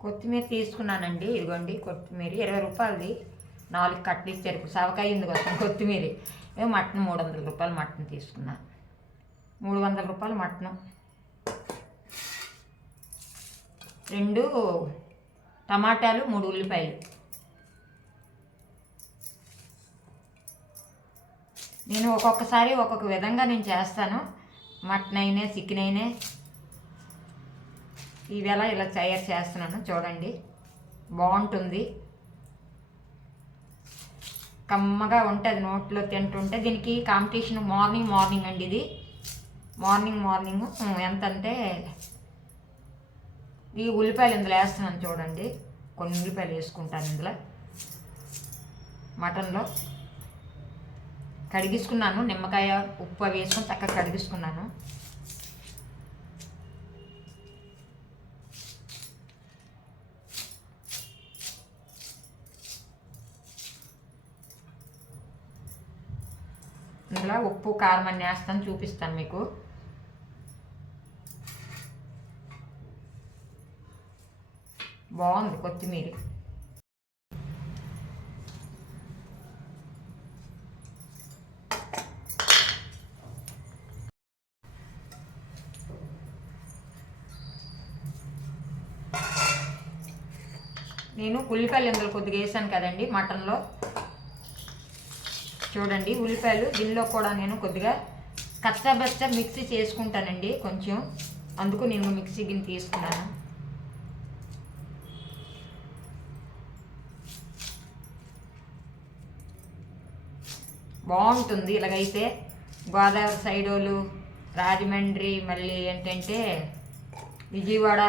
కొత్తిమీర తీసుకున్నానండి. ఇదిగోండి కొత్తిమీర. ఇరవై రూపాయలది. నాలుగు కట్టలు ఇచ్చారు. సవకాయ ఉంది కోసం కొత్తిమీర. మటన్ మూడు వందల రూపాయలు మటన్ తీసుకున్నా. మూడు వందల రూపాయలు మటన్. రెండు టమాటాలు మూడు ఉల్లిపాయలు. నేను ఒక్కొక్కసారి ఒక్కొక్క విధంగా నేను చేస్తాను. మటన్ అయినా చికెన్ అయినా ఇవేళ ఇలా తయారు చేస్తున్నాను చూడండి. బాగుంటుంది. కమ్మగా ఉంటుంది నోట్లో తింటుంటే దీనికి కాంపిటీషన్ మార్నింగ్ మార్నింగ్ అండి ఇది. మార్నింగ్ మార్నింగ్ ఎంత అంటే ఈ ఉల్లిపాయలు ఇందులో వేస్తున్నాను చూడండి. కొన్ని ఉల్లిపాయలు వేసుకుంటాను ఇందులో. మటన్లో కడిగించుకున్నాను నిమ్మకాయ ఉప్పు వేసుకొని చక్కగా కడిగించుకున్నాను ఇందులో ఉప్పు కారం అన్నీ వేస్తాను చూపిస్తాను మీకు. బాగుంది కొత్తిమీర. నేను ఉల్లిపాయలు ఇందులో కొద్దిగా వేసాను కదండి మటన్లో. చూడండి ఉల్లిపాయలు దీనిలో కూడా నేను కొద్దిగా కచ్చబచ్చ మిక్సీ చేసుకుంటానండి కొంచెం. అందుకు నేను మిక్సీ గిన్నె తీసుకున్నాను. బాగుంటుంది. ఇలాగైతే గోదావరి సైడ్ వాళ్ళు రాజమండ్రి మళ్ళీ ఏంటంటే విజయవాడ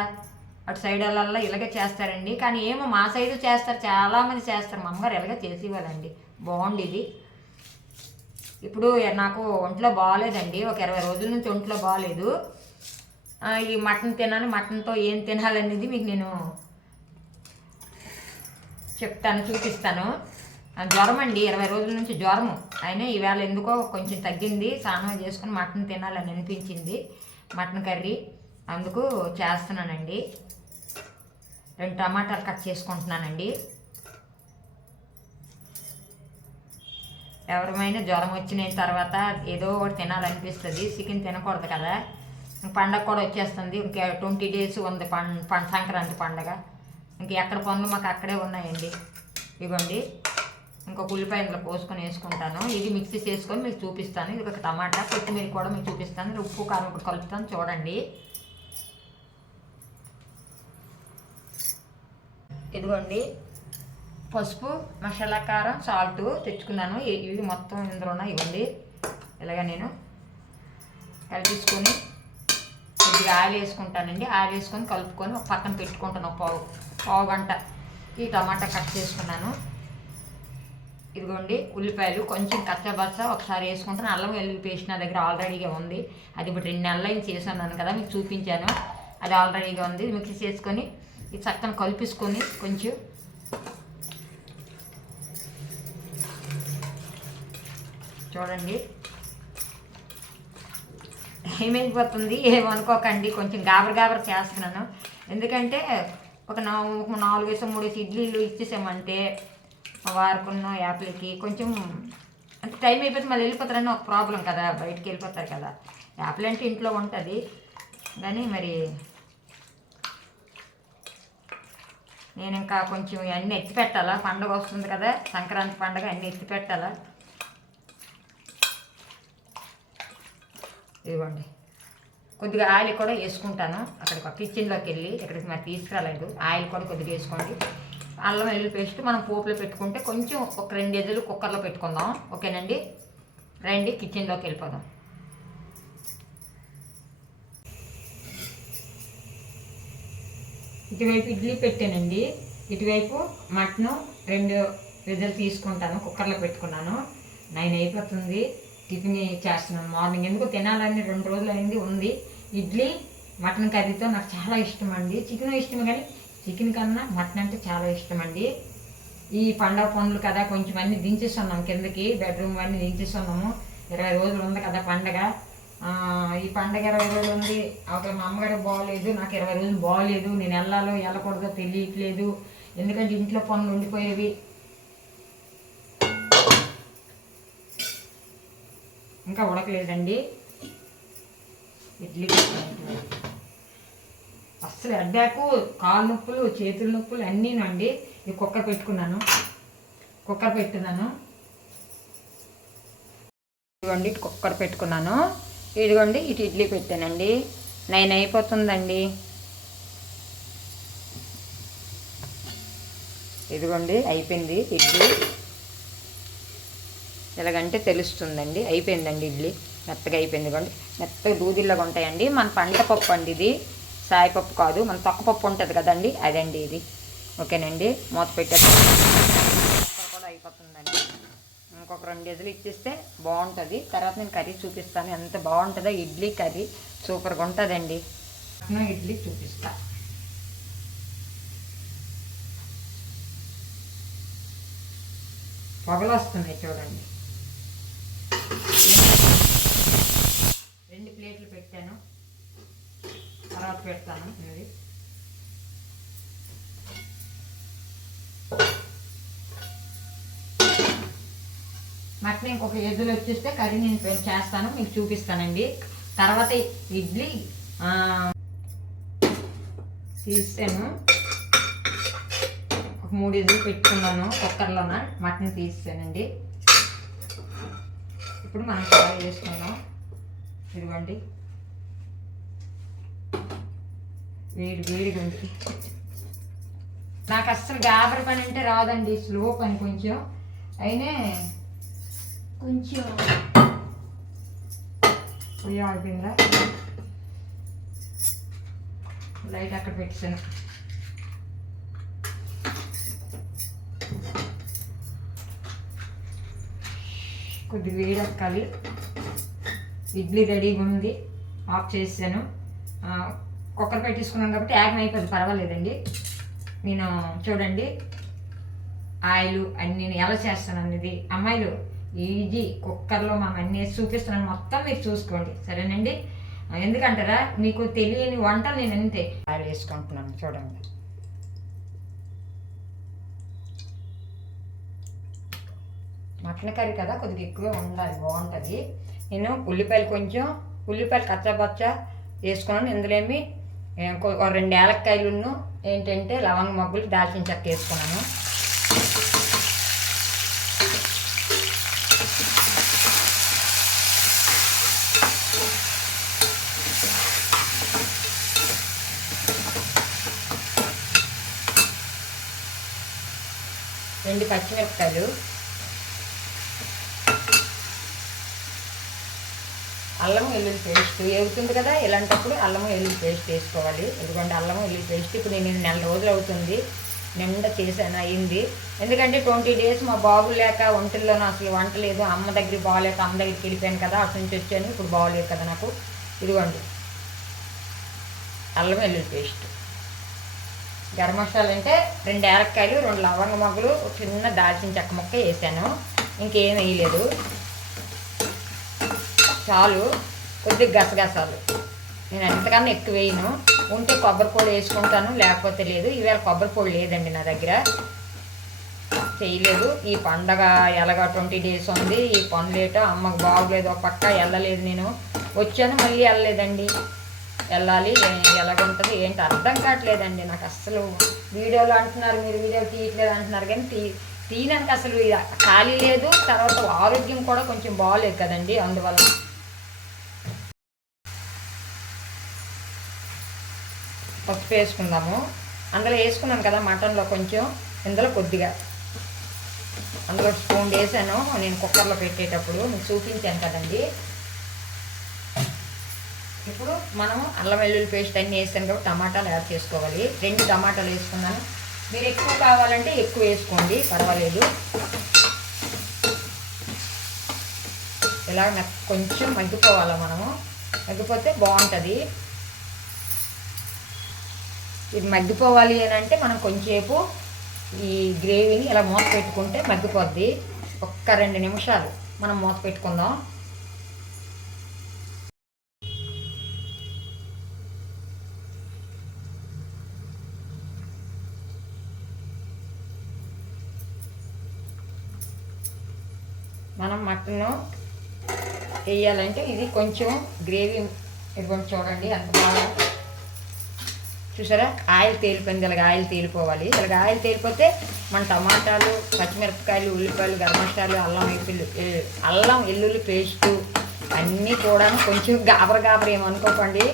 అటు సైడ్ వాళ్ళల్లో ఇలాగే చేస్తారండి. కానీ ఏమో మా సైడు చేస్తారు చాలామంది చేస్తారు. మా అమ్మగారు ఇలాగే చేసేవాళ్ళండి. బాగుండేది. ఇప్పుడు నాకు ఒంట్లో బాగాలేదండి. ఒక ఇరవై రోజుల నుంచి ఒంట్లో బాగాలేదు. ఈ మటన్ తినాలి మటన్తో ఏం తినాలనేది మీకు నేను చెప్తాను చూపిస్తాను. జ్వరం అండి ఇరవై రోజుల నుంచి జ్వరము అయినా ఈవేళ ఎందుకో కొంచెం తగ్గింది. స్నానం చేసుకుని మటన్ తినాలని అనిపించింది మటన్ కర్రీ. అందుకు చేస్తున్నానండి. రెండు టమాటాలు కట్ చేసుకుంటున్నానండి. ఎవరిమైనా జ్వరం వచ్చిన తర్వాత ఏదో ఒకటి తినాలనిపిస్తుంది చికెన్ తినకూడదు కదా. పండగ కూడా వచ్చేస్తుంది ఇంకా ట్వంటీ డేస్ ఉంది పం సంక్రాంతి పండగ. ఇంక ఎక్కడ పనులు మాకు అక్కడే ఉన్నాయండి. ఇవ్వండి ఇంకొక ఉల్లిపాయ ఇందులో పోసుకొని వేసుకుంటాను. ఇది మిక్సీ చేసుకొని మీకు చూపిస్తాను. ఇది ఒక టమాటా కొత్తిమీర కూడా మీకు చూపిస్తాను. ఉప్పు కారం ఒకటి కలుపుతాను చూడండి. ఇదిగోండి పసుపు మసాలా కారం సాల్ట్ తెచ్చుకున్నాను. ఇవి మొత్తం ఇందులో ఉన్నాయి. ఇవ్వండి. ఇలాగ నేను కలిపించుకొని కొద్దిగా ఆయిల్ వేసుకుంటానండి. ఆయిల్ వేసుకొని కలుపుకొని ఒక పక్కన పెట్టుకుంటాను. ఒక పావు పావు గంట ఈ టమాటా కట్ చేసుకున్నాను. ఇదిగోండి. ఉల్లిపాయలు కొంచెం కచ్చబచ్చ ఒకసారి వేసుకుంటాను. అల్లం వెల్లుల్లి పేస్ట్ నా దగ్గర ఆల్రెడీగా ఉంది. అది ఇప్పుడు రెండు నెలలు అయింది చేస్తున్నాను కదా మీకు చూపించాను. అది ఆల్రెడీగా ఉంది. మిక్సీ చేసుకొని ఇది చక్కని కలిపేసుకొని కొంచెం చూడండి. ఏమైపోతుంది అయిపోతుంది ఏమనుకోకండి కొంచెం గాబర గాబర చేస్తున్నాను. ఎందుకంటే ఒక నా నాలుగు వేసి మూడు వేసి ఇడ్లీలు ఇచ్చేసామంటే వారుకున్న యాప్లకి కొంచెం అంటే టైం అయిపోతే మళ్ళీ వెళ్ళిపోతారని ఒక ప్రాబ్లం కదా. బయటికి వెళ్ళిపోతారు కదా. యాప్లు అంటే ఇంట్లో ఉంటుంది. కానీ మరి నేను ఇంకా కొంచెం అన్నీ ఎత్తి పెట్టాలా పండుగ వస్తుంది కదా. సంక్రాంతి పండగ అన్నీ ఎత్తి పెట్టాలా ఇవ్వండి. కొద్దిగా ఆయిల్ కూడా వేసుకుంటాను. అక్కడికి కిచెన్లోకి వెళ్ళి ఇక్కడికి మరి తీసుకురాలేదు. ఆయిల్ కూడా కొద్దిగా వేసుకోండి. అల్లం వెల్లుల్లి పేస్ట్ మనం పోపులో పెట్టుకుంటే కొంచెం ఒక రెండు ఎదులు కుక్కర్లో పెట్టుకుందాం. ఓకేనండి? రండి కిచెన్లోకి వెళ్ళిపోదాం. ఇటువైపు ఇడ్లీ పెట్టానండి. ఇటువైపు మటన్ రెండు విజలు తీసుకుంటాను. కుక్కర్లో పెట్టుకున్నాను. నైన్ అయిపోతుంది. టిఫిన్ చేస్తున్నాను. మార్నింగ్ ఎందుకు తినాలని రెండు రోజులు అయింది ఉంది. ఇడ్లీ మటన్ కర్రీతో నాకు చాలా ఇష్టం అండి చికెన్ ఇష్టం కానీ చికెన్ కన్నా మటన్ అంటే చాలా ఇష్టం అండి ఈ పండగ పనులు కదా కొంచెం అన్ని దించేస్తున్నాం. కిందకి బెడ్రూమ్ అన్ని దించేస్తున్నాము. ఇరవై రోజులు ఉంది కదా పండగ. ఈ పండగ ఇరవై రోజులు ఉంది. ఒక మా అమ్మగారికి బాగోలేదు నాకు ఇరవై రోజులు బాగోలేదు నేను వెళ్ళాలో వెళ్ళకూడదో తెలియట్లేదు. ఎందుకంటే ఇంట్లో పనులు ఉండిపోయేవి. ఇంకా ఉడకలేదండి. ఇడ్లీ అస్సలు అడ్డాకు కాలు నొప్పులు చేతుల నొప్పులు అన్నీనండి. ఈ కుక్కర్ పెట్టుకున్నాను. కుక్కర్ పెట్టున్నాను. ఇదిగోండి కుక్కర్ పెట్టుకున్నాను. ఇదిగోండి ఇటు ఇడ్లీ పెట్టానండి. నైన్ అయిపోతుందండి. ఇదిగోండి అయిపోయింది ఇడ్లీ. ఎలాగంటే తెలుస్తుందండి. అయిపోయిందండి ఇడ్లీ. మెత్తగా అయిపోయింది కొండి మెత్తగా దూదిలాగా ఉంటాయండి. మన పంట పప్పు అండి ఇది. సాయిపప్పు కాదు. మన తొక్కపప్పు ఉంటుంది కదండి. అదండి ఇది. ఓకేనండి. మూత పెట్టేసి కూడా అయిపోతుందండి. ఇంకొక రెండు ఎదులు ఇచ్చేస్తే బాగుంటుంది. తర్వాత నేను కర్రీ చూపిస్తాను. ఎంత బాగుంటుందో ఇడ్లీ కర్రీ. సూపర్గా ఉంటుందండి. ఇడ్లీ చూపిస్తా. పొగలు వస్తున్నాయి చూడండి రెండు ప్లేట్లు పెట్టాను. తర్వాత పెడతాను ఇది మటన్ ఇంకొక ఎద్దులు వచ్చేస్తే కర్రీ నేను చేస్తాను మీకు చూపిస్తానండి. తర్వాత ఇడ్లీ తీసాను. ఒక మూడు ఎద్దులు పెట్టుకున్నాను కుక్కర్లోన. మటన్ తీసానండి. ఇప్పుడు మనం ఫ్రై చేసుకుందాం. ఇదిగోండి. వేడి వేడిగా ఉంది. నాకు అస్సలు గాబర పని అంటే రాదండి స్లో పని కొంచెం. అయినా కొంచెం పొయ్యి ఆగిపోయిందా? లైట్ అక్కడ పెట్టాను కొద్దిగా వేడెక్కాలి. ఇడ్లీ రెడీగా ఉంది. ఆఫ్ చేసాను కుక్కర్ పెట్టేసుకున్నాను కాబట్టి యాగం అయిపోయింది. పర్వాలేదండి. నేను చూడండి. ఆయిల్ అన్ని నేను ఎలా చేస్తాను అనేది అమ్మాయిలు ఈజీ కుక్కర్లో మనం అన్నీ వేసి చూపిస్తున్నాను. మొత్తం మీరు చూసుకోండి. సరేనండి? ఎందుకంటారా? మీకు తెలియని వంటలు నేను అంతే. ఆయిల్ వేసుకుంటున్నాను. చూడండి. మటన్ కర్రీ కదా కొద్దిగా ఎక్కువ ఉండాలి. బాగుంటుంది. నేను ఉల్లిపాయలు కొంచెం ఉల్లిపాయలు కచ్చపచ్చ వేసుకున్నాను. ఇందులో ఏమి ఒక రెండు ఏలక్కాయలును ఏంటంటే లవంగ మగ్గులు దాల్చిన చెక్క వేసుకున్నాను. రెండు పచ్చిమిరపకాయలు. అల్లం వెల్లుల్లి పేస్ట్ అవుతుంది కదా ఇలాంటప్పుడు అల్లం వెల్లుల్లి పేస్ట్ వేసుకోవాలి. ఎందుకంటే అల్లం వెల్లుల్లి పేస్ట్ ఇప్పుడు నేను నెల రోజులు అవుతుంది నిండా చేశాను అయింది. ఎందుకంటే ట్వంటీ డేస్ మా బాబు లేక ఒంటిల్లోనూ అసలు వంట లేదు. అమ్మ దగ్గర బాగోలేక అమ్మ దగ్గరికి వెళ్ళిపోయాను కదా అటు నుంచి వచ్చాను ఇప్పుడు బాగోలేదు కదా నాకు. ఇదిగోండి. అల్లం వెల్లుల్లి పేస్ట్. గరం మసాలా అంటే రెండు ఏలక్కాయలు రెండు లవంగ మొగ్గలు చిన్న దాల్చిన చెక్క ముక్క వేసాను. ఇంకేం వేయలేదు. చాలు కొద్దిగా గసగసాలు. నేను ఎంతకన్నా ఎక్కువ వేయను. ఉంటే కొబ్బరి పొడి వేసుకుంటాను లేకపోతే లేదు. ఈవేళ కొబ్బరి పొడి లేదండి నా దగ్గర. చేయలేదు. ఈ పండగ ఎలాగ ట్వంటీ డేస్ ఉంది. ఈ పనులేటో అమ్మకు బాగోలేదు. ఒక పక్క వెళ్ళలేదు నేను. వచ్చాను మళ్ళీ వెళ్ళలేదండి. వెళ్ళాలి. ఎలాగుంటుంది ఏంటి అర్థం కావట్లేదండి. నాకు అస్సలు వీడియోలో అంటున్నారు మీరు వీడియో తీయట్లేదు అంటున్నారు. కానీ తీ తీయడానికి అసలు ఖాళీ లేదు. తర్వాత ఆరోగ్యం కూడా కొంచెం బాగోలేదు కదండి. అందువల్ల పసుపు వేసుకుందాము. అందులో వేసుకున్నాను కదా మటన్లో కొంచెం ఇందులో కొద్దిగా. అందులో స్పూన్ వేసాను నేను కుక్కర్లో పెట్టేటప్పుడు మీకు చూపించాను కదండి. ఇప్పుడు మనం అల్లం వెల్లుల్లి పేస్ట్ అన్నీ వేసాను కాబట్టి టమాటాలు యాడ్ చేసుకోవాలి. రెండు టమాటాలు వేసుకున్నాను. మీరు ఎక్కువ కావాలంటే ఎక్కువ వేసుకోండి పర్వాలేదు. ఇలా కొంచెం మగ్గిపోవాలి మనము? మగ్గిపోతే బాగుంటుంది. ఇది మగ్గిపోవాలి అని అంటే మనం కొంచెంసేపు ఈ గ్రేవీని ఇలా మూత పెట్టుకుంటే మగ్గిపోద్ది. ఒక్క రెండు నిమిషాలు మనం మూత పెట్టుకుందాం. మనం మటన్ వేయాలంటే ఇది కొంచెం గ్రేవీ ఇదిగోండి చూడండి అంత బాగా చూసారా? ఆయిల్ తేలిపోయింది ఇలాగ ఆయిల్ తేలిపోవాలి. ఇలాగ ఆయిల్ తేలిపోతే మన టమాటాలు పచ్చిమిరపకాయలు ఉల్లిపాయలు గరం అల్లం వెల్లుల్లి అల్లం వెల్లుల్లి పేస్టు అన్నీ కూడా కొంచెం గాబర గాబర ఏమనుకోకండి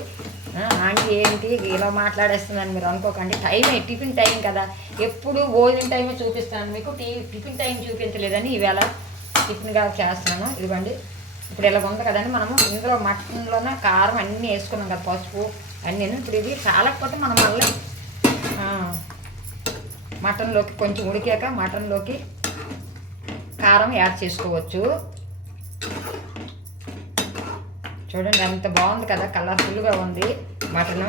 ఆ, ఆంటీ ఏంటి? ఇలా మాట్లాడేస్తుందని మీరు అనుకోకండి. టైమే టిఫిన్ టైం కదా. ఎప్పుడు భోజనం టైమే చూపిస్తాను మీకు. టీ టిఫిన్ టైం చూపించలేదని ఈవేళ టిఫిన్గా చేస్తున్నాను. ఇదిగోండి. ఇప్పుడు ఇలా ఉంది కదండి మనము. ఇందులో మటన్లోనే కారం అన్నీ వేసుకున్నాం కదా పసుపు అన్నీ ఇప్పుడు ఇది కాలకపోతే మనం మళ్ళీ మటన్లోకి కొంచెం ఉడికాక మటన్లోకి కారం యాడ్ చేసుకోవచ్చు. చూడండి ఎంత బాగుంది కదా కలర్ఫుల్గా ఉంది మటన్.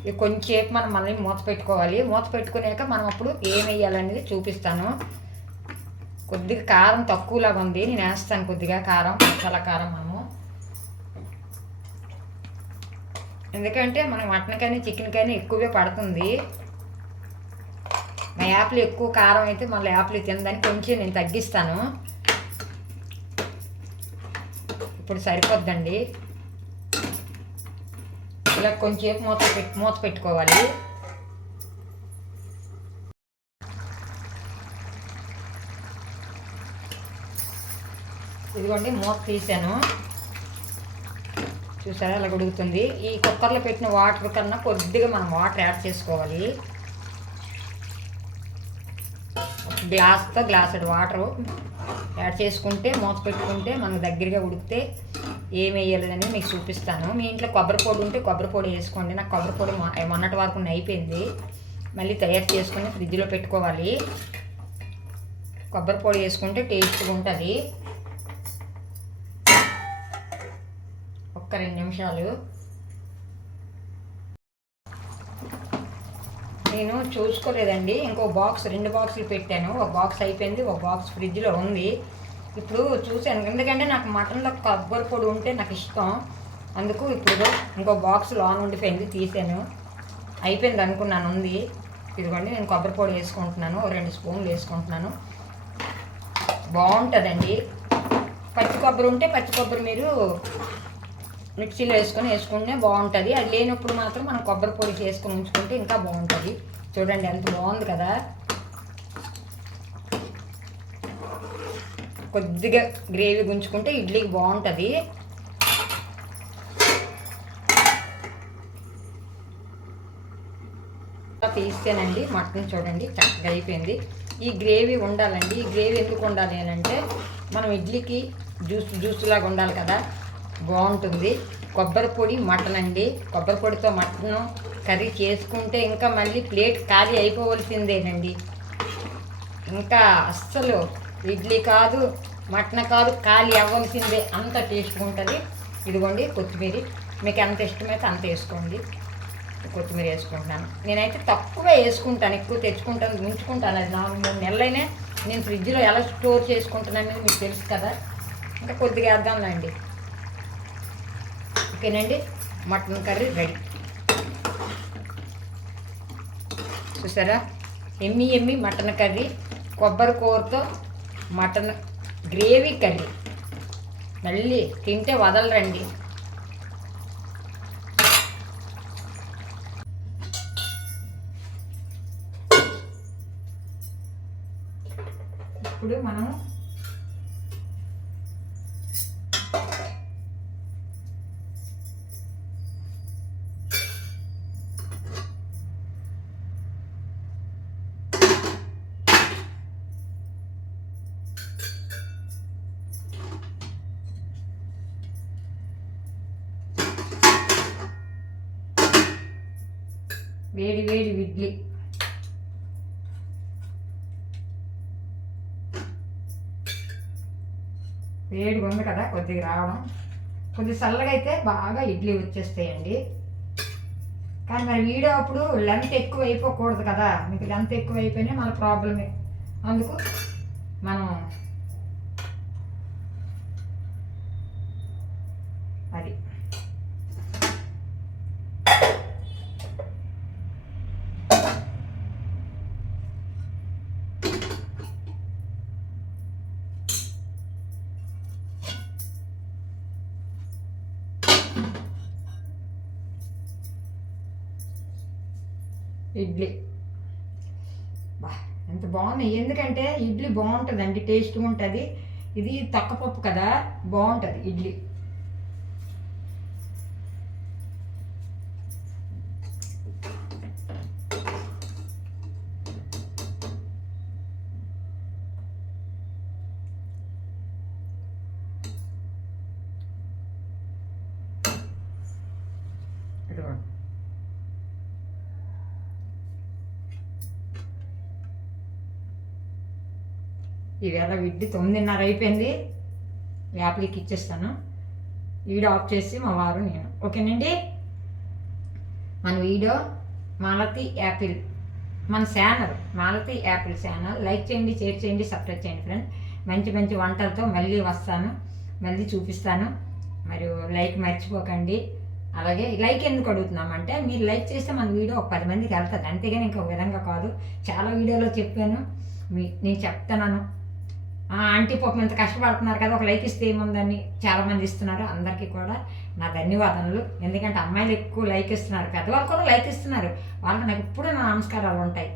ఇది కొంచెంసేపు మనం మళ్ళీ మూత పెట్టుకోవాలి. మూత పెట్టుకున్నాక మనం అప్పుడు ఏం వేయాలనేది చూపిస్తాను. కొద్దిగా కారం తక్కువలాగా ఉంది. నేను వేస్తాను కొద్దిగా కారం మసాలా కారం మనము ఎందుకంటే మనం మటన్ కానీ చికెన్ కానీ ఎక్కువే పడుతుంది. మా యాప్లు ఎక్కువ కారం అయితే మళ్ళీ యాప్లు తినదని కొంచెం నేను తగ్గిస్తాను. ఇప్పుడు సరిపోద్దండి. ఇలా కొంచెంసేపు మూత పెట్టి మూత పెట్టుకోవాలి. ఇదిగోండి మూత తీసాను. చూసారా అలా ఉడుకుతుంది. ఈ కుక్కర్లో పెట్టిన వాటర్ కన్నా కొద్దిగా మనం వాటర్ యాడ్ చేసుకోవాలి. గ్లాస్తో గ్లాసుడు వాటరు యాడ్ చేసుకుంటే మూత పెట్టుకుంటే మనకు దగ్గరగా ఉడికితే ఏం వేయాలని మీకు చూపిస్తాను. మీ ఇంట్లో కొబ్బరి పొడి ఉంటే కొబ్బరి పొడి వేసుకోండి. నాకు కొబ్బరి పొడి మొన్నటి వరకు అయిపోయింది మళ్ళీ తయారు చేసుకుని ఫ్రిడ్జ్లో పెట్టుకోవాలి. కొబ్బరి పొడి వేసుకుంటే టేస్ట్గా ఉంటుంది. ఒక్క రెండు నిమిషాలు. నేను చూసుకోలేదండి. ఇంకో బాక్స్ రెండు బాక్సులు పెట్టాను. ఒక బాక్స్ అయిపోయింది ఒక బాక్స్ ఫ్రిడ్జ్లో ఉంది. ఇప్పుడు చూశాను. ఎందుకంటే నాకు మటన్లో కొబ్బరి పొడి ఉంటే నాకు ఇష్టం. అందుకు ఇప్పుడు ఇంకో బాక్స్ లోన్ ఉండిపోయింది తీసాను. అయిపోయింది అనుకున్నాను ఉంది. ఇదిగోండి నేను కొబ్బరి పొడి వేసుకుంటున్నాను. ఓ రెండు స్పూన్లు వేసుకుంటున్నాను. బాగుంటుందండి. పచ్చి కొబ్బరి ఉంటే పచ్చి కొబ్బరి మీరు మిక్సీలో వేసుకొని వేసుకుంటే బాగుంటుంది. అది లేనప్పుడు మాత్రం మనం కొబ్బరి పొడి చేసుకొని ఉంచుకుంటే ఇంకా బాగుంటుంది. చూడండి ఎంత బాగుంది కదా. కొద్దిగా గ్రేవీ గుంచుకుంటే ఇడ్లీకి బాగుంటుంది. తీస్తేనండి మటన్ చూడండి చక్కగా అయిపోయింది. ఈ గ్రేవీ ఉండాలండి. ఈ గ్రేవీ ఎందుకు ఉండాలి అని అంటే మనం ఇడ్లీకి జ్యూస్ జ్యూస్ లాగా ఉండాలి కదా. బాగుంటుంది. కొబ్బరి పొడి మటన్ అండి. కొబ్బరి పొడితో మటన్ కర్రీ చేసుకుంటే ఇంకా మళ్ళీ ప్లేట్ ఖాళీ అయిపోవలసిందేనండి. ఇంకా అస్సలు ఇడ్లీ కాదు మటన్ కాదు ఖాళీ అవ్వాల్సిందే. అంత టేస్ట్గా ఉంటుంది. ఇదిగోండి కొత్తిమీర. మీకు ఎంత ఇష్టమైతే అంత వేసుకోండి. కొత్తిమీర వేసుకుంటున్నాను నేనైతే తక్కువ వేసుకుంటాను ఎక్కువ తెచ్చుకుంటాను ఉంచుకుంటాను. అది నాలుగు మూడు నెలలైనా నేను ఫ్రిడ్జ్లో ఎలా స్టోర్ చేసుకుంటాను అనేది మీకు తెలుసు కదా. ఇంకా కొద్దిగా వేద్దాంలేండి. ఓకేనండి. Mutton curry ready. చూసారా? ఎమ్మి ఎమ్మి మటన్ కర్రీ. కొబ్బరి కూరతో మటన్ గ్రేవీ కర్రీ. మళ్ళీ తింటే వదలరండి. ఇప్పుడు మనం వేడి వేడి ఇడ్లీ. వేడిగా ఉంది కదా కొద్దిగా రావడం. కొద్ది చల్లగా అయితే బాగా ఇడ్లీ వచ్చేస్తాయండి. కానీ మరి వీడియో అప్పుడు లెంత్ ఎక్కువ అయిపోకూడదు కదా మీకు లెంత్ ఎక్కువ అయిపోయినా మన ప్రాబ్లమే అందుకు మనం ఇడ్లీ. బా ఎంత బాగున్నాయి ఎందుకంటే ఇడ్లీ బాగుంటుందండి టేస్ట్ ఉంటుంది. ఇది తక్కపప్పు కదా బాగుంటుంది ఇడ్లీ ఇదిగోండి ఈవేళ విడ్డి తొమ్మిదిన్నర అయిపోయింది. యాప్లికి ఇచ్చేస్తాను. వీడియో ఆఫ్ చేసి మా వారు నేను. ఓకేనండి? మన వీడియో మాలతి యాపిల్. మన channel Malathi apple channel. Like చేయండి షేర్ చేయండి సబ్స్క్రైబ్ చేయండి ఫ్రెండ్ మంచి మంచి వంటలతో మళ్ళీ వస్తాను. మళ్ళీ చూపిస్తాను. మరియు లైక్ మర్చిపోకండి. అలాగే లైక్ ఎందుకు అడుగుతున్నామంటే మీరు లైక్ చేస్తే మన వీడియో ఒక పది మందికి వెళ్తుంది. అంతేగాని ఇంకొక విధంగా కాదు. చాలా వీడియోలో చెప్పాను. మీ నేను చెప్తున్నాను. ఆంటీ పాపం ఇంత కష్టపడుతున్నారు కదా ఒక లైక్ ఇస్తే ఏముందని చాలామంది ఇస్తున్నారు అందరికీ కూడా నా ధన్యవాదములు. ఎందుకంటే అమ్మాయిలు ఎక్కువ లైక్ ఇస్తున్నారు పెద్దవాళ్ళు కూడా లైక్ ఇస్తున్నారు. వాళ్ళకి నాకు ఎప్పుడూ నా నమస్కారాలు ఉంటాయి.